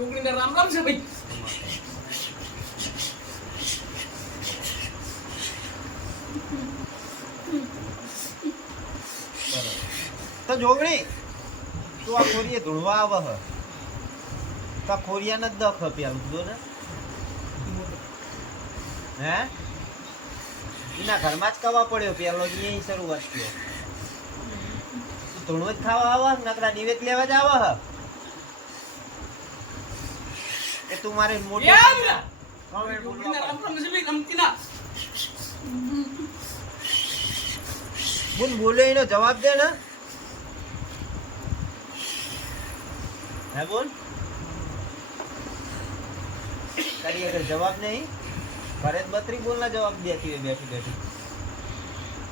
મારી રામ રામ છે ભાઈ. તો જોગણી, તું આ ખોરીએ ધૂળવા આવ હ તો આ ખોરિયાને જ દખ પેલું જો ને. હે? એના ઘરમાં જ કવા પડ્યો પેલો અહીં શરૂઆત થયો. ધૂણો જ ખાવા આવે નકરા નિવેદ લેવા જ આવે હ એ તું મારે મોટી બોલ. બોલે એનો જવાબ દે ને. હે બોલ. તારી આગળ જવાબ નહીં. ભરત બત્રી બોલના જવાબ દેતી હોય બેઠી બેઠી.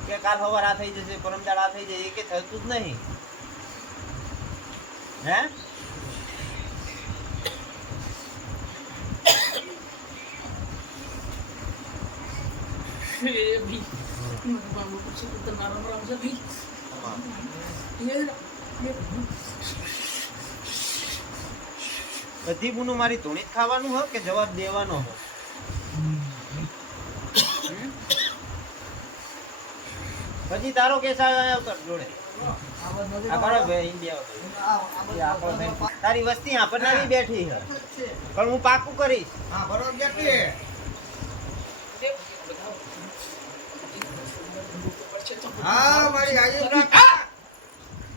કે કાલ સવાર આ થઈ જશે પરમદાડ આ થઈ જાય એ કે થતું જ નહીં. હે એ ભાઈ મારું બાબુ છે તો રામ રામ છે ભાઈ એ એ બધી બુનું મારી ધૂણી ખાવાનું હોય કે જવાબ દેવાનો હોય પછી તારો કેસ આવ્યો જોડે. તારી વસ્તી આપણને બેઠી છે. પણ હું પાકું કરીશ. હા હા મારી આજે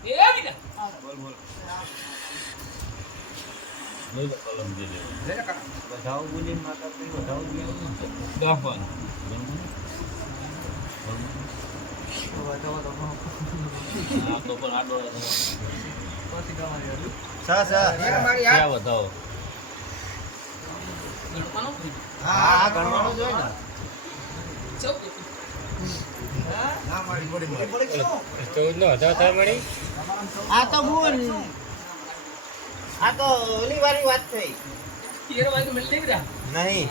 એ મીના વધાવો બોલીને માતા કોઈ વધાવો બોલ્યો. સ. સ મારી યાદ ગણવાનો? ભાઈ હા આ ગણવાનું જ હોય ને. ચૌદ હા મારી બોડી મારી આ તો બોલ આ તો ઓલી વાળી વાત થઈ. તેર વાગે મિલ નહીં.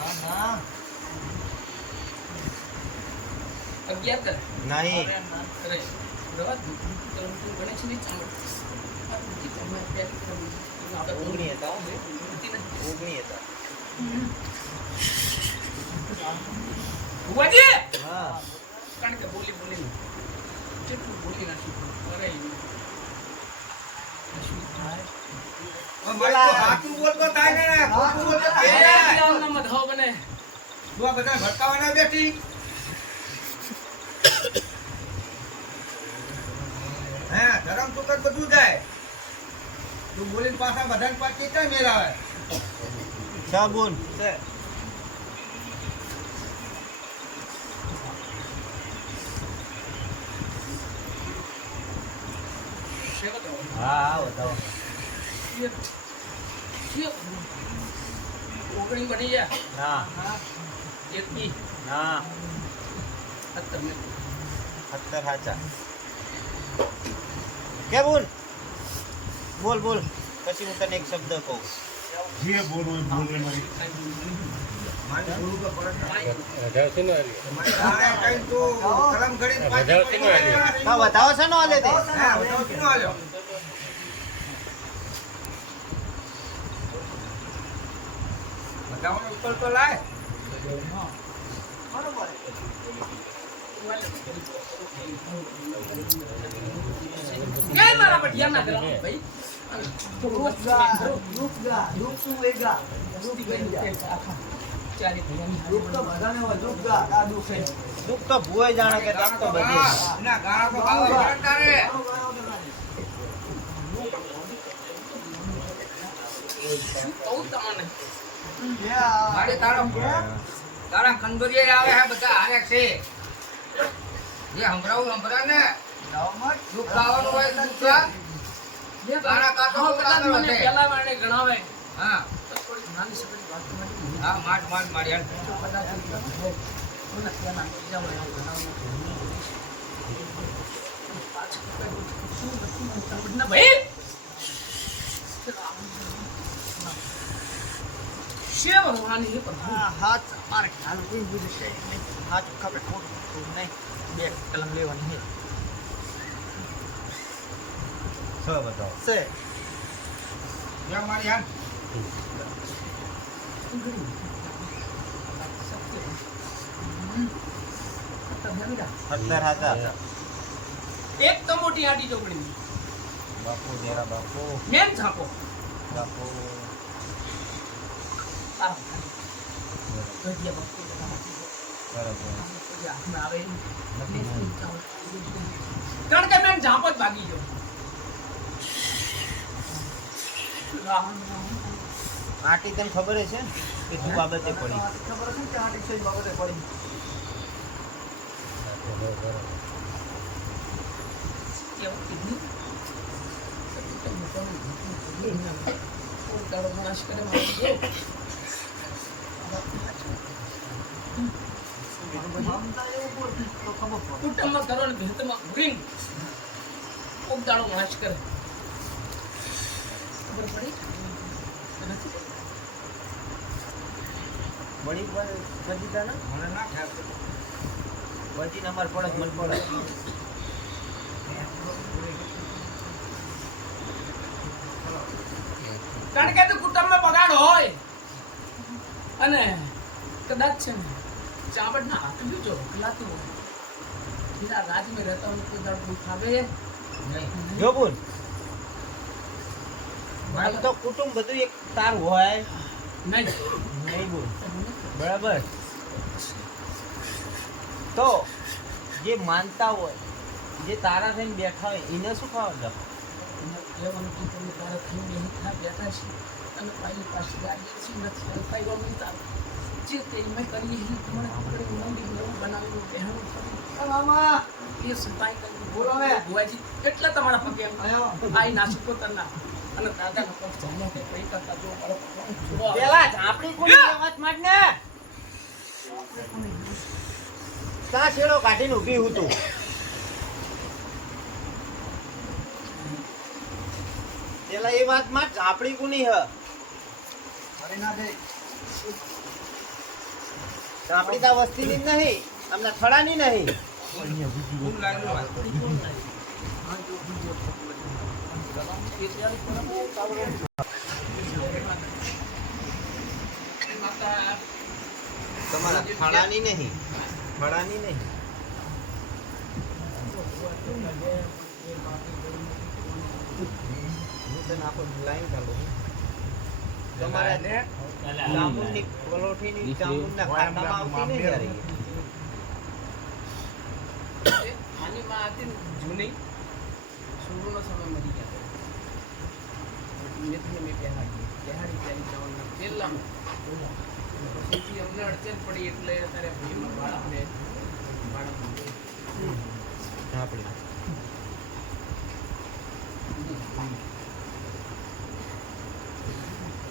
અગિયાર કર નહીં. ઓગણી હતા. ઓગણી હતા હા. કારણ કે બોલી બોલી જેટલું બોલી નાખ્યું આ બધા બેઠી? હે ધરમ ચૂક જ બધું જાય. તું બોલીને પાછા બધાને પાછી ક્યાં મેળાવે સાબુન હા બતાવો. ઓગણી બની ગયા ના એક ઈ ના સત્તર સત્તર હાચા કે બોલ બોલ બોલ પછી હું તને એક શબ્દ કહું જે બોલવું બોલે મારી મારી ગા તો પડે ને. મારી કઈ તું છે ઓલે તે હા, બતાવો કેનો આલ્યો? બતાવવાનો ઉપર તો લાય જય દુઃખ તો ભૂએ જાણે કે દુઃખ તો બધે હા, તારે. કંદોરિયા આવે છે બધા હારે છે જે હમરાવું સંભળા ને દુઃખ લાવવાનું હોય દુઃખ લા. કાઢો હા, મને છે. પહેલા વાળે ગણાવે હા થોડી નાની સગડી વાત. હા મારી મારે ખ્યાલ કોઈ છે નહીં હાથ ખબર ખોટું ખોટું નહીં. બે કલમ લેવાની છે. છ બતાવો. છે. મારી હાથ. સત્તર હાજર. એક તો મોટી આડી ચોકડી બાપુ જરા બાપુ. મેન છાપો. બાપુ. કારણ કે મેં ઝાંપ જ ભાગી ગયો. રામ રામ. આટી તને ખબર છે કે તું બાબતે પડી? ખબર છે કે આટી છે બાબતે પડી કેવું કીધું નાશ કરે. ખબર પડી નથી પડી? મળી પર કદી તને મને ના ખ્યાલ છે. નંબર પડે મન પડે કારણ કે તો કુટુંબમાં બગાડ હોય. અને કદાચ છે ને ચાવડ ના હાથ બી જો ખલાતું હોય. બીજા રાજ મેં રહેતા હોય કોઈ દાડ દુઃખ આવે. નહીં. જો બોલ. તો કુટુંબ બધું એક તાર હોય. નહીં. નહીં બોલ. બરાબર? તો જે માનતા હોય જે તારા થઈને બેઠા હોય એને શું ખાવા દો? કહેવાનું કે તમે તારા થઈને બેહી બેઠા છે અને પાછી પાછી ગાડી છે નથી હલકાઈ ગયું જે તે મેં કરી એ તમને આપણે મંડી નવું બનાવેલું પહેરવું એ સફાઈ કરી બોલો હવે. ભુવાજી એટલા તમારા પગે આઈ નાસી પોતાના. અને દાદાનો પગ જમો કે કઈ કરતા જો. પેલા ઝાપડી કોની વાત માંડને કા છેડો કાઢીને ઊભી હું તું? પેલા એ વાતમાં ઝાપડી કોની હ. ઝાપડી તા વસ્તીની જ નહીં, અમને થડાની નહીં ભૂલ લાગ્યું હોય. માતા થડાની નહીં. ફળાની નહીં. હું તને આખો લાઈન ચાલુ તમારે ચામુંડની પલોઠીની ચામુંડના ખાતામાં આવતી નહીં યાર એ. એ આની માં હતી જૂની સુરુનો સમય મરી ગયા મેથને મેં પહેરાડી પહેરાડી ત્યારે જવાના. પહેલામાં પછીથી અમને અડચણ પડી એટલે અત્યારે ભાઈમાં બાળકને બાળકને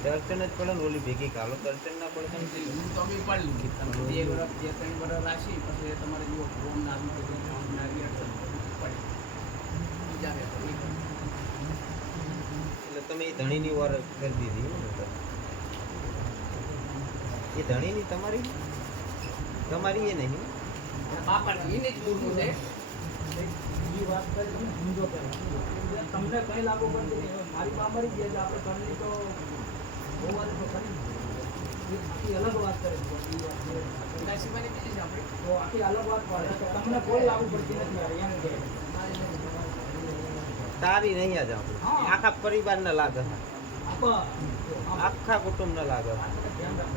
દર્શન જ પડે ને ઓલી ભેગી કાલો દર્શન ના પડે તો હું તો બી પાડી લીધી તમે બે વર્ષ બે ત્રણ વર્ષ રાશી પછી તમારે જુઓ ફોન ના આવી તો ફોન ના આવી પડે બીજા બે એટલે તમે ધણીની વાર કરી દીધી ને? એ ધણીની તમારી તમારી એ નહીં બાપાની એને જ બોલવું છે તમને કઈ લાગુ પડશે નહીં. મારી માં મરી ગયા છે આપણે ઘરની તો બહુ વાર તો કરી દીધી. એ આખી અલગ વાત કરે છે. એ વાત છે. નસીબાની બીજી છે આપણી તો આખી અલગ વાત પડે તો તમને કોઈ લાગુ પડતી નથી યાર એમ કે તારી નહીં આજ આપણે હા. આખા પરિવારને લાગે છે. આપા આખા કુટુંબને લાગે છે. ધ્યાન રાખો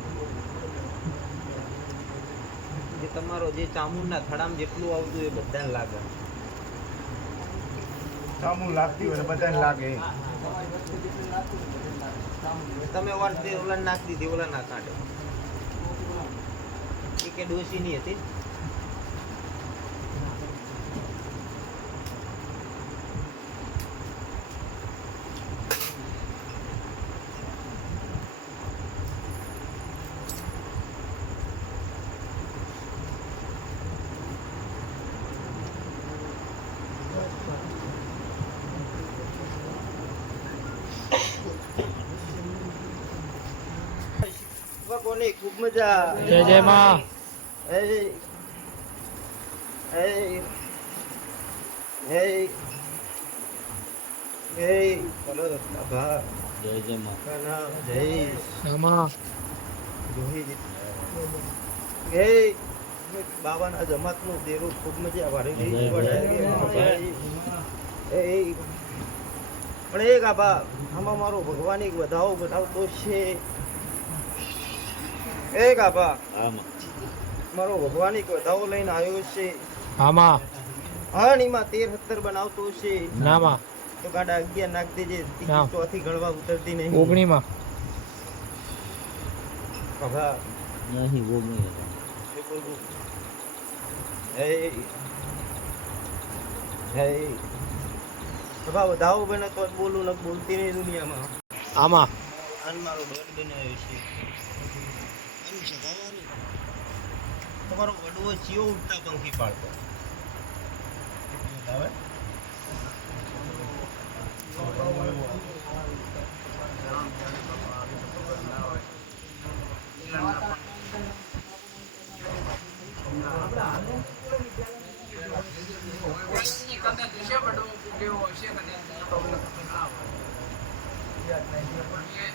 જે તમારો જે ચામુંડના થડામ જેટલું આવતું એ બધાને લાગે. ચામુંડ લાગતી હોય બધાને લાગે. તમે વર્ષે ઓલા નાખી દીધી ઓલા ના કાઢે કે હતી ને? છોકરાઓની ખૂબ મજા. જય જય માં. હે હે હે હે. બોલો બાબા જય જય માં. જય શ્યામા જોહી હે બાબાના જમાતનું દેરું ખૂબ મજા એ પણ એક આબા આમાં મારો ભગવાન એક વધાવો બનાવતો છે. એક આબા આમાં. મારો ભગવાન એક લઈને આવ્યો છે? આમાં. હા એમાં તેર સત્તર બનાવતો છે. નામાં તો ગાડા અગિયાર નાખ દેજે ચોથી ગણવા ઉતરતી નહીં. ઓગણીમાં. વધાવો બને તો બોલું ને બોલતી નહીં દુનિયામાં. આમાં. મારો બર્ડ બનાવ્યો છે. આનું સગાવાનું તમારો વડવો ચિયો ઉડતા પંખી પાડતો. આવે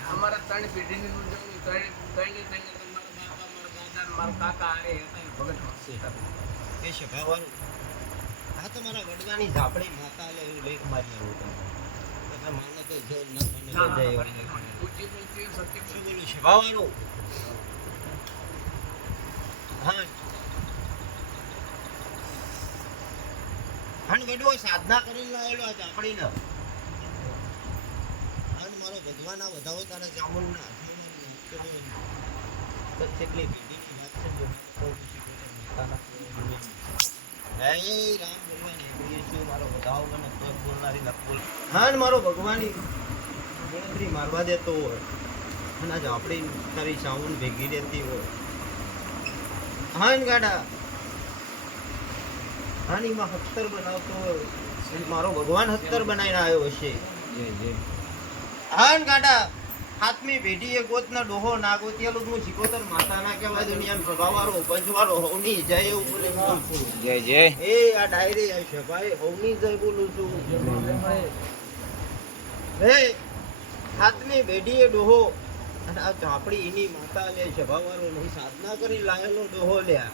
અમારા ત્રણ પેઢીની ત્રણે તો મારા બાપા મારા દાદા ને મારા હા અને સાધના કરીને લાવેલો આ ઝાપડીને અને મારો તારા ચામુંડના કેટલી પેઢીની વાત છે જો તો પછી હે મારો હા ભગવાન ગણતરી મારવા દેતો હોય અને આજ આપણી તારી સાઉન્ડ ભેગી રહેતી હોય. હા ને ગાડા. આની માં હત્તર બનાવતો હોય. મારો ભગવાન હત્તર બનાવીને આવ્યો હશે. હા ગાડા. હાથમી પેઢીએ ગોતના ડોહો ના ગોતિયેલું હું શીખોતર માતા ના કહેવાય દુનિયાનો સ્વભાવવાળો પંચવાળો હોની જય એવું જય જય. એ આ ડાયરી આવી છે ભાઈ હોની જય બોલું છું. હે હાથની બેઢીએ ડોહો અને આ ઝાપડી એની માતા લે છે ભગવાનો નહીં સાધના કરી લાયેલો ડોહો લ્યા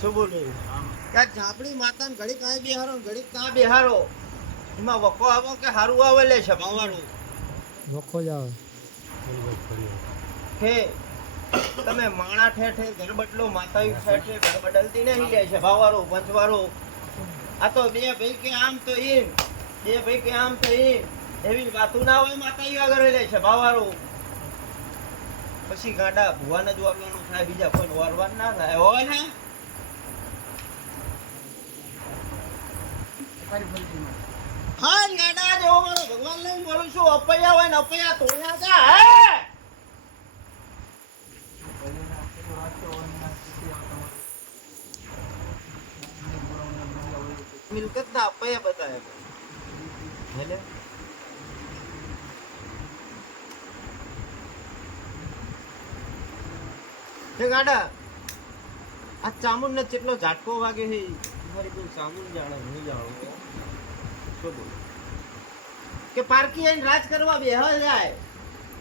શું બોલું? કે આ ઝાપડી માતાને ઘડી કાંઈ બેહારો ઘડી કાં બેહારો. એમાં વકો આવો કે હારું આવે લે છે વખો જ આવે. હે, તમે માણા ઠેઠે ઠેર ઘર ઠેઠે બદલતી નહીં જાય છે, ભાવારો પંચવારો આ તો બે ભાઈ કે આમ તો એમ બે ભાઈ કે આમ તો એમ એવી વાતું ના હોય માતા આગળ લે છે, ભાવારો. પછી ગાડા ભુવાને જ વારવાનું થાય, બીજા કોઈ વારવા ના થાય. હોય ને માં હા ગાડા જેવો મારો ભગવાન લઈને બોલું છું અપૈયા હોય ને અપૈયા તોડ્યા છે હે! મિલકત ના અપૈયા બતાવે હેલે હે ગાડા આ ચામુંડ ને કેટલો ઝાટકો વાગે છે? મારી કોઈ ચામુંડ જાણે નહીં જાણું. કે પારકી આઈને રાજ કરવા બેહલ જાય.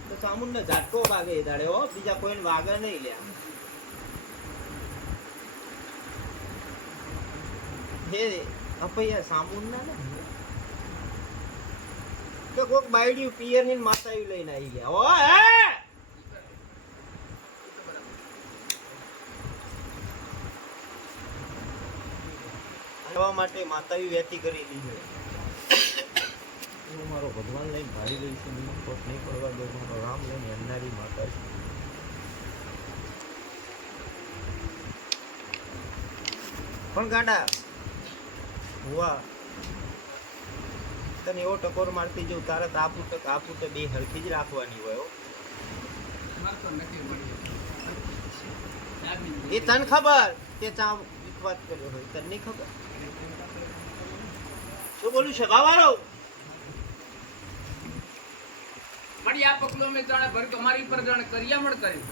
તો ચામુંડ ને ઝાટકો વાગે એ દાડે, હો, બીજા કોઈને વાગે નહીં લે હે અપૈયા સામુંડ ના? કે કોક બાયડી પિયરની માતાયું લઈને આવી ગયા. હો, હે! માટે માતાવી વેતી કરી હું મારો ભગવાન લઈને ભારી ગઈ છું કોટ નહીં પડવા દો, મારો રામ લઈને હેરનારી માતા છે પણ ગાડા, હુવા, તને એવો ટકોર મારતી જવું તારે આપું તો આપું તો બે હરખી જ રાખવાની હોય એ તને ખબર તે ચા વાત કર્યો હોય, તને નહીં ખબર? શું બોલું છે બાવારો મળી આ પગલો મેં જાણે ભર અમારી પર જાણે કરિયામણ કર્યું.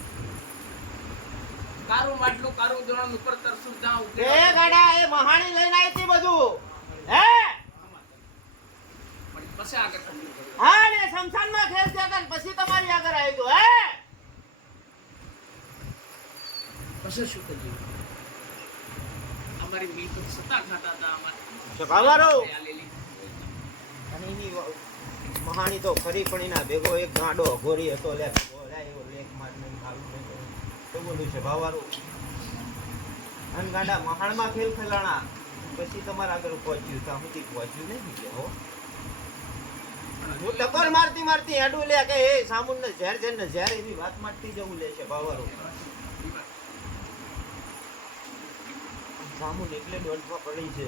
કારું માટલું કારું જણ ઉપર તરસું જાઉં એ ગાડા એ મહાણી લઈને આવી હતી બધું. હે? પછી આગળ. હા ને શમશાનમાં ખેલ થયા પછી તમારી આગળ આવી તો હે? પછી શું કર્યું અમારી મિલકત સત્તા ખાતા હતા અમારે સભાવાળો અને એની મહાણી તો ખરી પણ એના ભેગો એક ગાંડો ઘોરી હતો, લે એવો લેખ મારને તો. તો બોલું છે, ભાવારું. અન મહાણમાં ખેલ ખેલાણા. પછી તમારા આગળ પહોંચ્યું સુધી પહોંચ્યું નહીં કે હો. ટકોર મારતી મારતી હેડું લે કે એ સામુન ને ઝેર ઝેર ઝેર એવી વાત મારતી જવું લે છે, ભાવારું. સામુન એટલે દોડમાં પડી છે.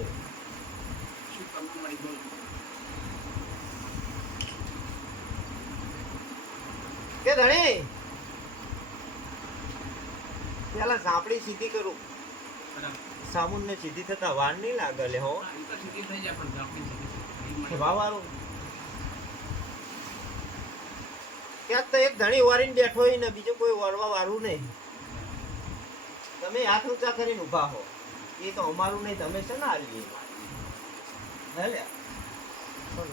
કે ધણી? પેલા સાંપડી સીધી કરું. સામુન ને સીધી થતા વાર નહીં લાગે લે હો. હા, એ તો એક ધણી વારીને બેઠો હોય ને બીજું કોઈ વરવા વાળું નહીં. તમે હાથ ઊંચા કરીને ઊભા હો. એ તો અમારું નહીં તમે છે ને આલીએ હે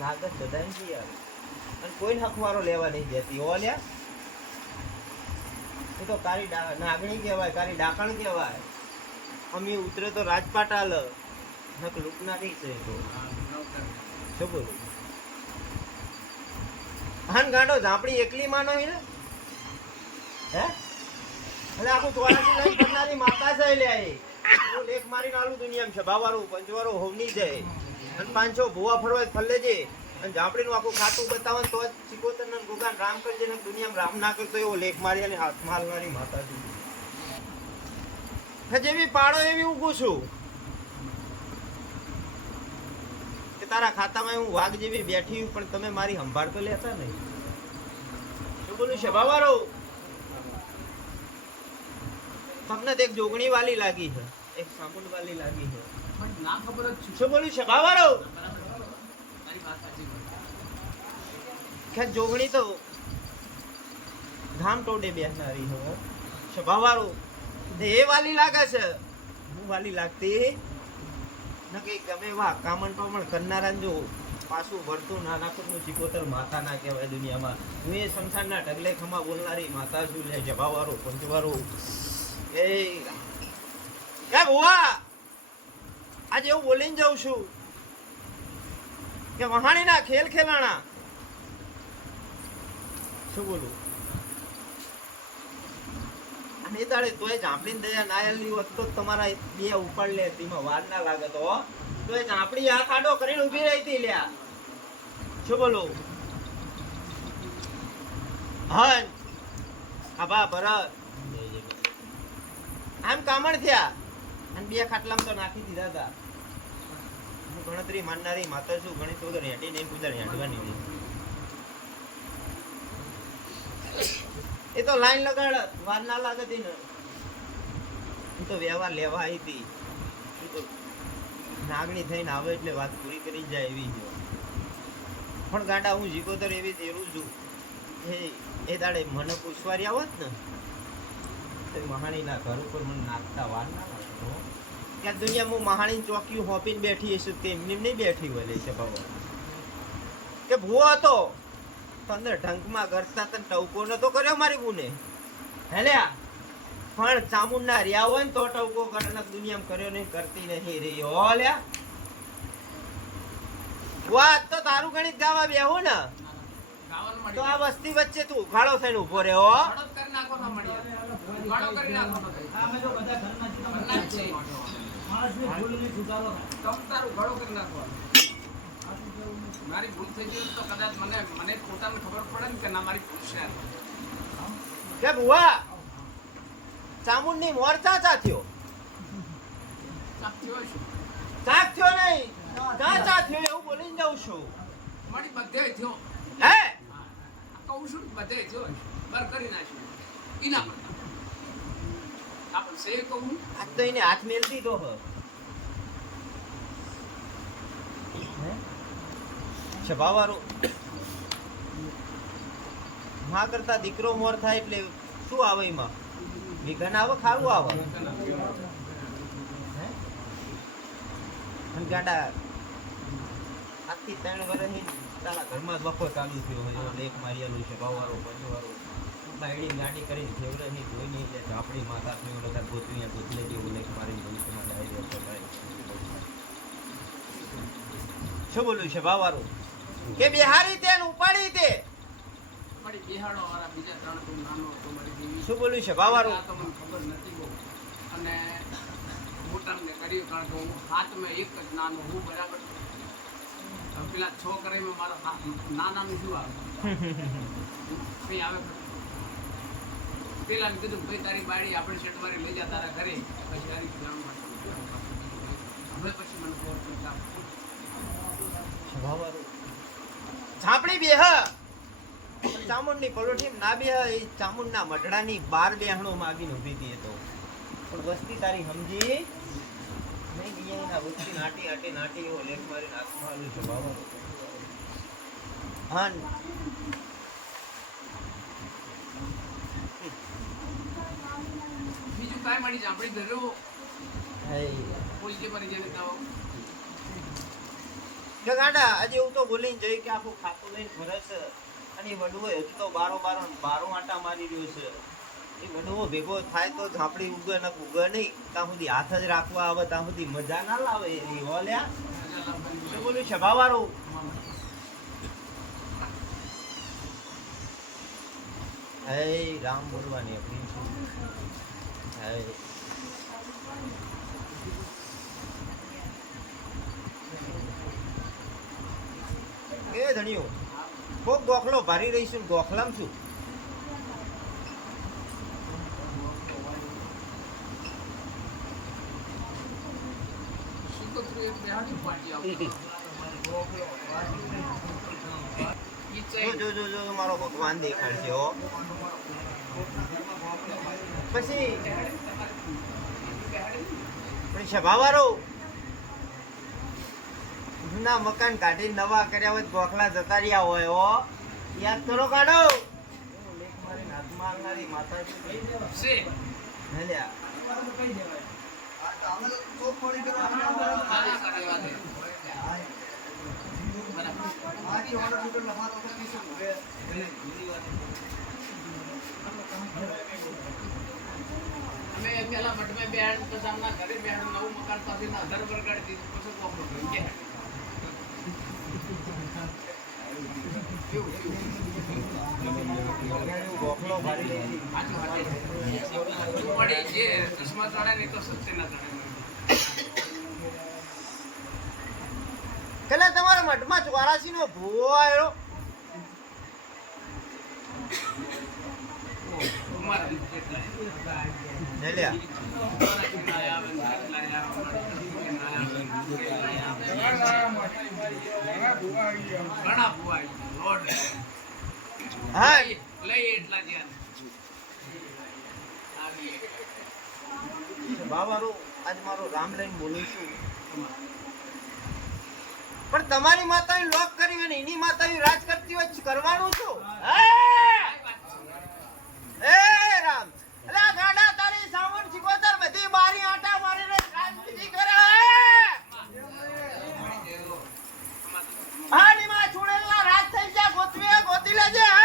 લાગત બધાને યાર અને કોઈ હકવારો લેવા નહીં દેતી હો લ્યા. એ તો કારી નાગણી કહેવાય, કારી ડાકણ કહેવાય. અમે ઉતરે તો રાજપાટ આલ નક લૂંટનારી છે. એ તો શું બોલું? હાન ગાંડો, ઝાપડી એકલી માનો ને હે? એટલે આખું ચોરાસી લાઈન કરનારી માતા છે લે હું લેખ મારીને આલું દુનિયામાં છે બાવારું પંચવારો હોવની જાય. અને પાંચસો ભૂવા ફરવા છે અને ઝાપડીનું આખું ખાતું બતાવે તો જ સિકોતર ને ગુગાન રામ કરજે ને દુનિયામાં રામ ના કરતો એવો લેખ મારી અને હાથ મારનારી માતાજી. જેવી પાડો એવી ઊભું છું કે તારા ખાતામાં હું વાઘ જેવી બેઠી પણ તમે મારી સંભાળ તો લેતા નહીં. શું બોલું છે બાવારો તમને એક જોગણી વાલી લાગી છે એક સાબુન વાલી લાગી છે. પણ ના ખબર શું બોલું છે બાવારો મારી વાત સાચી જોગણી તો ધામ ટોડે બેસનારી હો. બાવારો એ વાલી લાગે છે. હું વાલી લાગતી? નકે ગમે વા કામણ ટોમણ કરનારા જો પાછું વળતું નાના નાખતું ચિકોતર માતા ના કહેવાય દુનિયામાં. હું એ સંસારના ઢગલે ખમા બોલનારી માતા છું લે જવાવાળો પંચવારો. એ કે ભુવા! આજે એવું બોલીને જાઉં છું. કે વહાણીના ખેલ ખેલાણા. શું બોલું? અને તોય ઝાંપડી દયા નાયલની હોત તો તમારા બે ઉપાડ લે તેમાં વાર ના લાગે તો. તોય ઝાંપડી આ ખાડો કરીને ઊભી રહી હતી લ્યા. શું બોલું? હન. આભા ભરત. આમ કામણ થયા? અને બે ખાટલામાં તો નાખી દીધા હતા. હું ગણતરી માનનારી માતા છું ગણિત વગર હેઠી નહીં કુદર હેઠવાની એ તો લાઈન લગાડ, વાર ના લાગે તી ને હું તો વ્યવહાર લેવા આવી હતી. તો નાગણી થઈને આવે એટલે વાત પૂરી કરી જાય એવી છે. પણ ગાંડા, હું જીગોતર એવી તેરું છું. એ એ દાડે મને પૂછવારી આવત ને, તો મહાણીના ઘર ઉપર મને નાખતા વાર ના લાગતો ત્યાં દુનિયામાં મહાણી ચોકી હોપીને બેઠી હશે તેમની નહીં બેઠી હોય છે બાબા કે ભૂવો હતો. તો અંદર ઢંકમાં કરતા તને ટવકો નતો કર્યો મારી બુને? હેલ્યા? પણ ચામુંડા રહ્યા હોય ને તો ટવકો કરે દુનિયામાં કર્યો નહીં કરતી નહીં રહી. હો લ્યા. વાત તો તારું ગણિત ગાવા બેહું ને. તો આ વસ્તી વચ્ચે તું ઉઘાડો થઈને ઊભો રે હો. ઉઘાડો જ કરી નાખો. મારી ભૂલ થઈ ગઈ તો કદાચ મને મને પોતાને ખબર પડે ને કે ના મારી ભૂલ છે. કે બુવા ચામુંડની મોર થયો? ચાપ થયો થયો નહીં. ચાચા થયો એવું બોલીને જાઉં છું. મારી બધે થયો. હે. કહું છું બધે થયો બર કરી નાખ્યું. ઈના પર આપણે સે કહું? આ તો એને હાથ મેલતી તો હ. સ્વભાવવાળો માં કરતા દીકરો મોર થાય એટલે શું આવે એમાં? વિઘન આવે, ખારું આવે? અને ગાડા આજથી ત્રણ વર્ષની તારા ઘરમાં જ વખો ચાલુ થયો હોય લેખ મારેલું છે ભાવવાળો પંચવાળો બાયડી ગાડી કરીને જેવડે નહીં જોઈ નહીં જાય આપણી માથા થયું બધા ગોતવી ગોતલે જેવું લેખ મારીને ભવિષ્યમાં ડાયરી શું બોલું છે ભાવવાળું કે બિહારી તે ઉપાડી તે શું બોલ્યું છે મને ખબર નથી બહુ. અને મોટાને કર્યું કારણ કે હું હાથમાં એક જ નાનો હું બરાબર. પેલા છોકરામાં મારો હાથ- નાનાનું શું આવે? આવે પેલા કીધું ભાઈ તારી બાળી આપણે શેઠ મારી લઈ જા તારા ઘરે. પછી તારી હવે પછી મને ખબર પડી કે બે હા. ચામુંડની પલોઠી ના બેહ એ ચામુંડના મઢડાની બાર બેહણો આવીને ઊભી હતી તો. પણ વસ્તી તારી સમજી? નહીં બીજા ના વસ્તી નાટી નાટી નાટી એવો લેખ મારીને હાથમાં આલ્યું છે બાબા હા બીજું કાંઈ મળી જાય આપણે ઘરે જે મરી જાય તો આજે એવું તો બોલીને જઈ કે આખું ખાતું લઈને ફરે છે. અને એ વડવો હજુ તો બારો બારો બારો આટા મારી રહ્યો છે. એ વડવો ભેગો થાય તો ઝાપડી ઉગે ને ઉગે નહીં. ત્યાં સુધી હાથ જ રાખવા આવે, ત્યાં સુધી મજા ના લાવે એની ઓલ્યા શું બોલ્યું છે, ભાવારું? હે રામ બોલવાની આપણી હે. એ ધણીઓ, કોક ગોખલો ભારી રહીશું ગોખલામ જો જો મારો ભગવાન દેખાડશે, હો. પછી પણ સભાવાળો જૂના મકાન કાઢી નવા કર્યા હોય ગોખલા જતા રહ્યા હોય, હો. યાદ કરો કાઢો. અમે પેલા મઠમાં બેહાડ પછી આમના ઘરે બેહાડ, નવું મકાન પાસે ઘર પર કાઢી દીધું. પછી કોપરો ગયો. કે કેવું, કેવું? ગોખલો ભારી રહી સાચું વાંચે છે. પડી જે ચશ્મા ચડે ને એ તો સત્ય ના ચડે પેલા તમારા મઠમાં ચોરાસી નો ભૂવો આવ્યો ઘણા ભૂવા આવી ગયા. પણ તમારી માતાને લોક કરી અને એની માતાની રાજ કરતી હોય કરવાનું છું એ રામ અલા ગાડા તારી સાવન શીખોતર બધી મારી આટા મારીને રાજ બીજી કરે. લેજે